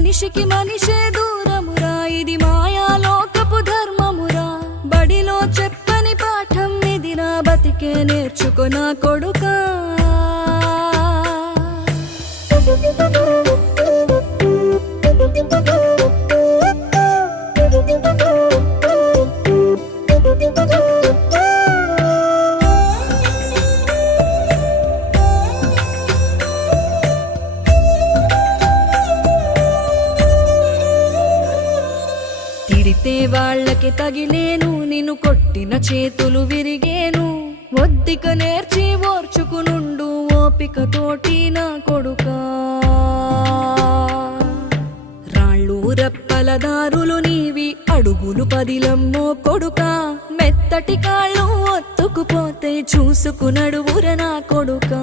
మనిషికి మనిషే దూరమురా, ఇది మాయాలోకపు ధర్మమురా. బడిలో చెప్పని పాఠం ఇది, నా బతికే నేర్చుకో నా కొడుకా. తిడితే వాళ్ళకి తగిలేను, నిన్ను కొట్టిన చేతులు విరిగేను. ఒద్దిక నేర్చి ఓర్చుకునుండు ఓపికతోటి నా కొడుకా. రాళ్ళు రెప్పల దారులు నీవి, అడుగులు పదిలమ్మో కొడుకా. మెత్తటి కాళ్ళు ఒత్తుకుపోతే చూసుకునడువుర నా కొడుకా.